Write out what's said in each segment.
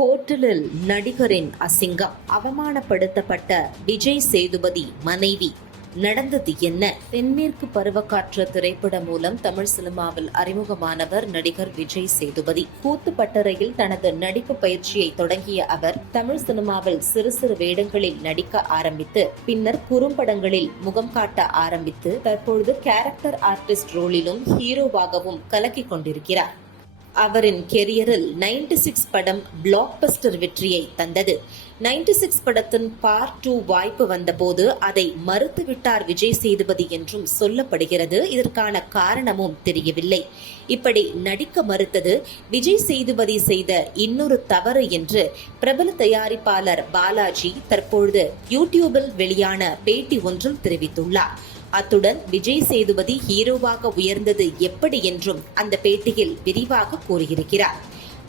ஹோட்டலில் நடிகரின் அசிங்கம் அவமானப்படுத்தப்பட்ட விஜய் சேதுபதி மனைவி. நடந்தது என்ன? தென்மேற்கு பருவக்காற்று திரைப்படம் மூலம் தமிழ் சினிமாவில் அறிமுகமானவர் நடிகர் விஜய் சேதுபதி. கூத்துப்பட்டறையில் தனது நடிப்பு பயிற்சியை தொடங்கிய அவர் தமிழ் சினிமாவில் சிறு சிறு வேடங்களில் நடிக்க ஆரம்பித்து பின்னர் குறும்படங்களில் முகம் காட்ட ஆரம்பித்து தற்பொழுது கேரக்டர் ஆர்டிஸ்ட் ரோலிலும் ஹீரோவாகவும் கலக்கிக் கொண்டிருக்கிறார். அவரின் கெரியரில் 96 சிக்ஸ் படம் பிளாக்பஸ்டர் வெற்றியை தந்தது. 96 சிக்ஸ் படத்தின் பார்ட் டூ வாய்ப்பு வந்தபோது அதை மறுத்துவிட்டார் விஜய் சேதுபதி என்றும் சொல்லப்படுகிறது. இதற்கான காரணமும் தெரியவில்லை. இப்படி நடிக்க மறுத்தது விஜய் சேதுபதி செய்த இன்னொரு தவறு என்று பிரபல தயாரிப்பாளர் பாலாஜி தற்பொழுது யூடியூபில் வெளியான பேட்டி ஒன்றில் தெரிவித்துள்ளார். அத்துடன் விஜய் சேதுபதி ஹீரோவாக உயர்ந்தது எப்படி என்றும் அந்த பேட்டியில் விரிவாக கூறியிருக்கிறார்.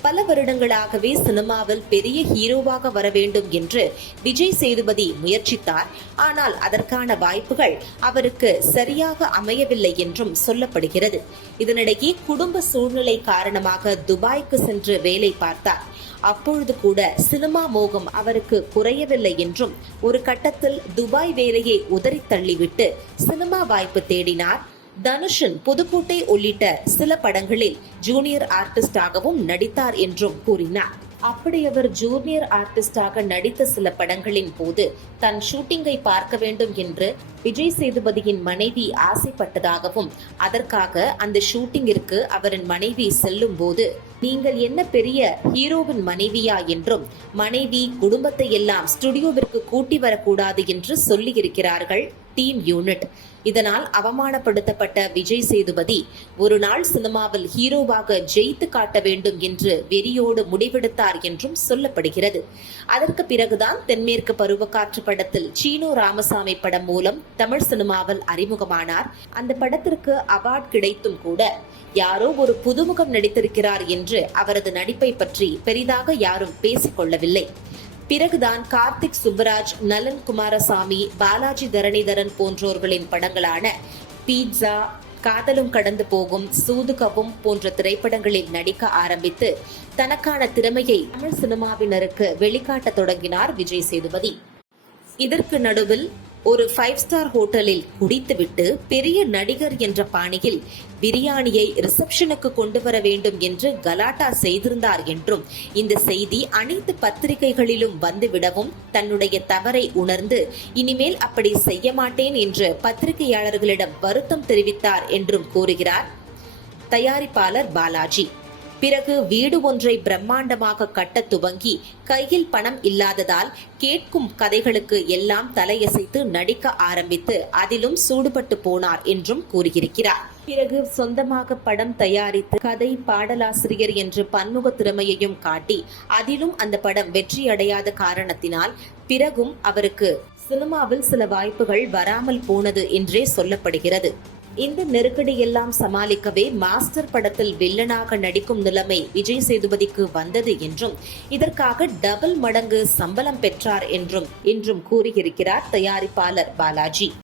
பல வருடங்களாகவே சினிமாவில் பெரிய ஹீரோவாக வர வேண்டும் என்று விஜய் சேதுபதி முயற்சித்தார். ஆனால் அதற்கான வாய்ப்புகள் அவருக்கு சரியாக அமையவில்லை என்றும் சொல்லப்படுகிறது. இதனிடையே குடும்ப சூழ்நிலை காரணமாக துபாய்க்கு சென்று வேலை பார்த்தார். அப்பொழுது கூட சினிமா மோகம் அவருக்கு குறையவில்லை என்றும் ஒரு கட்டத்தில் துபாய் வேலையை உதறி தள்ளிவிட்டு சினிமா வாய்ப்பு தேடினார். தனுஷன் புதுக்கோட்டை உள்ளிட்ட சில படங்களில் ஜூனியர் ஆர்டிஸ்டாகவும் நடித்தார் என்றும் கூறினார். அப்படி அவர் ஜூனியர் ஆர்டிஸ்டாக நடித்த சில படங்களின் போது தன் ஷூட்டிங்கை பார்க்க வேண்டும் என்று விஜய் சேதுபதியின் மனைவி ஆசைப்பட்டதாகவும் அதற்காக அந்த ஷூட்டிங்கிற்கு அவரின் மனைவி செல்லும் போது நீங்கள் என்ன பெரிய ஹீரோவின் மனைவியா? என்றும் மனைவி குடும்பத்தை எல்லாம் ஸ்டுடியோவிற்கு கூட்டி வரக்கூடாது என்று சொல்லியிருக்கிறார்கள். Team unit. இதனால் அவமானப்படுத்தப்பட்ட விஜய் சேதுபதி ஒரு நாள் சினிமாவில் ஹீரோவாக ஜெயித்து காட்ட வேண்டும் என்று வெறியோடு முடிவெடுத்தார் என்றும் சொல்லப்படுகிறது. அதற்கு பிறகுதான் தென்மேற்கு பருவக்காற்று படத்தில் சீனு ராமசாமி படம் மூலம் தமிழ் சினிமாவில் அறிமுகமானார். அந்த படத்திற்கு அவார்ட் கிடைத்தும் கூட யாரோ ஒரு புதுமுகம் நடித்திருக்கிறார் என்று அவரது நடிப்பை பற்றி பெரிதாக யாரும் பேசிக்கொள்ளவில்லை. பிறகுதான் கார்த்திக் சுப்பராஜ் நலன் குமாரசாமி பாலாஜி தரணிதரன் போன்றோர்களின் படங்களான பீட்சா காதலும் கடந்து போகும் சூதுகவும் போன்ற திரைப்படங்களில் நடிக்க ஆரம்பித்து தனக்கான திறமையை தமிழ் சினிமாவினருக்கு வெளிக்காட்ட தொடங்கினார் விஜய் சேதுபதி. இதற்கு நடுவில் ஒரு ஃபைவ் ஸ்டார் ஹோட்டலில் குடித்துவிட்டு பெரிய நடிகர் என்ற பாணியில் பிரியாணியை ரிசப்ஷனுக்கு கொண்டு வர வேண்டும் என்று கலாட்டா செய்திருந்தார் என்றும் இந்த செய்தி அனைத்து பத்திரிகைகளிலும் வந்துவிடவும் தன்னுடைய தவறை உணர்ந்து இனிமேல் அப்படி செய்ய மாட்டேன் என்று பத்திரிகையாளர்களிடம் வருத்தம் தெரிவித்தார் என்றும் கூறுகிறார் தயாரிப்பாளர் பாலாஜி. பிறகு வீடு ஒன்றை பிரம்மாண்டமாக கட்டத் துவங்கி கையில் பணம் இல்லாததால் கேட்கும் கதைகளுக்கு எல்லாம் தலையசைத்து நடிக்க ஆரம்பித்து அதிலும் சூடுபட்டு போனார் என்றும் கூறியிருக்கிறார். பிறகு சொந்தமாக படம் தயாரித்து கதை பாடலாசிரியர் என்று பன்முக திறமையையும் காட்டி அதிலும் அந்த படம் வெற்றியடையாத காரணத்தினால் பிறகும் அவருக்கு சினிமாவில் சில வாய்ப்புகள் வராமல் போனது என்றே சொல்லப்படுகிறது. இந்த நெருக்கடியெல்லாம் சமாளிக்கவே மாஸ்டர் படத்தில் வில்லனாக நடிக்கும் நிலைமை விஜய் சேதுபதிக்கு வந்தது என்றும் இதற்காக டபுள் மடங்கு சம்பளம் பெற்றார் என்றும் இன்றும் கூறியிருக்கிறார் தயாரிப்பாளர் பாலாஜி.